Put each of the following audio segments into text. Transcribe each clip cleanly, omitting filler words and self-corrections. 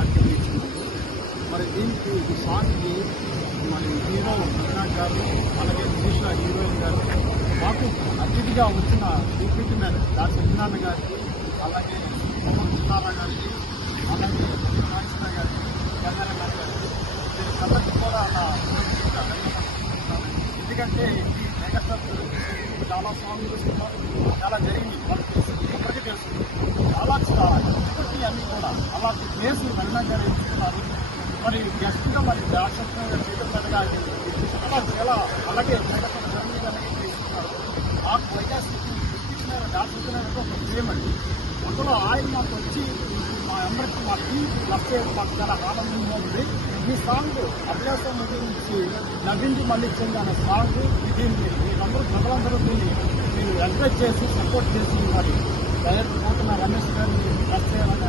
Activity ఇచ్చింది. మరి దీనికి ఈ సాంగ్కి మరి హీరో వినాయక్ గారు అలాగే దిశ హీరోయిన్ గారు మాకు అతిథిగా వచ్చిన డిప్యూటీ మేయర్ డాక్టర్ సత్యనారాయణ గారికి అలాగే పవన్ కృష్ణారావు గారికి అలాగే నాగేశ్వర గారికి బంగారం గారికి అందరికీ కూడా అలా ఎందుకంటే మెగాస్టార్ చాలా సాంగ్లు చాలా జరిగింది వాళ్ళకి ఇప్పటికీ తెలుసు చాలా ఇప్పటికీ అన్నీ కూడా అలాంటి ప్లేస్ రంగనాథ్ గారు ఎంచుకున్నారు. మరి గెస్ట్గా మరి డాక్టర్ చేయడం చాలా అలాగే మెగాస్టార్ జర్నీ అనేది తీసుకున్నారు. మాకు వైజాగ్ డాక్టర్ ఒక విజయం అండి. అందులో ఆయన మాకు వచ్చి మా అందరికీ మా టీం లభ్యత మాకు చాలా ఆనందంగా ఉంది. ఈ సాంగ్ అభ్యాసం గురించి నవ్వింది మళ్ళీ చెంది అనే సాంగ్ దీన్ని మీరందరూ ప్రజలందరూ దీన్ని మీరు ఎంకరేజ్ చేసి సపోర్ట్ చేసి మరి డైరెక్టర్ పోతున్న రమేష్ గారిని రచ్ చేయాలని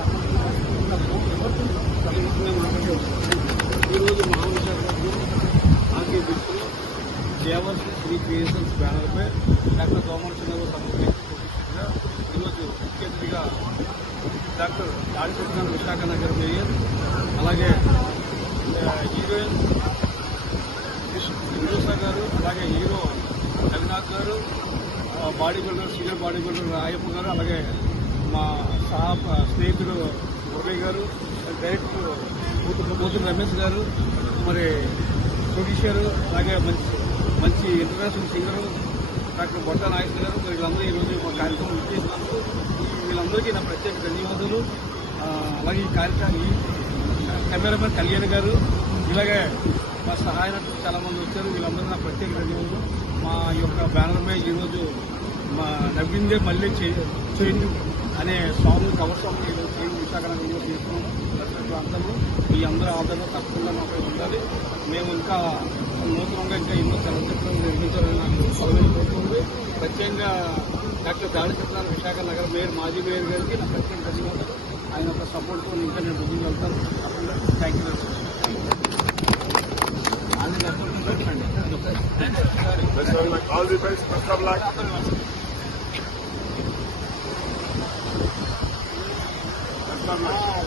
ఈరోజు మామూలు ఆర్కే దృష్టిలో దేవర్స్ శ్రీ క్రియేషన్స్ బ్యానర్పై డాక్టర్ దోమన్ చంద్రబాబు సమర్పించిన ఈరోజు ముఖ్య అతిథిగా డాక్టర్ దాడిపట్నం విశాఖ నగర్ మేయర్ అలాగే హీరోయిన్ దిశ గారు అలాగే హీరో రఘునాథ్ గారు body builder senior body builder Rayappa గారు అలాగే మా స్నేహితుడు మురళి గారు డైరెక్టర్ పోతున్న రమేష్ గారు మరి ప్రొడ్యూసర్ అలాగే మంచి international singer doctor Botta Nageswara గారు మరి వీళ్ళందరూ ఈరోజు మా కార్యక్రమం ఇచ్చేసినందుకు వీళ్ళందరికీ నా ప్రత్యేక ధన్యవాదాలు. అలాగే ఈ కార్యక్రమం కెమెరామెన్ కళ్యాణ్ గారు ఇలాగే మా సహాయ నటులు చాలామంది వచ్చారు. వీళ్ళందరూ నా ప్రత్యేక ధన్యవాదాలు. మా యొక్క బ్యానర్పై ఈరోజు మా నవ్విందే మళ్ళీ చేయండి అనే సాంగ్ కవర్ సాంగ్ ఈరోజు చేయండి విశాఖనగరంలో తీసుకున్నాం. దర్శక ప్రాంతంలో మీ అందరూ ఆదరణ తప్పకుండా మాపై ఉండాలి. మేము ఇంకా నూతనంగా ఇంకా ఎన్నో చలనచిత్రాలు నిర్మించాలని నాకు సౌకర్యం కోరుతుంది. ప్రత్యేకంగా డాక్టర్ దాడి సత్యనారాయణ విశాఖ నగర మేయర్ మాజీ మేయర్ గారికి నా ప్రత్యేక ధన్యవాదాలు. ఆయన యొక్క సపోర్ట్తో ఇంకా నేను ముందుకు వెళ్తాను. తప్పకుండా thank you very much. All the best, best of luck. Best of luck.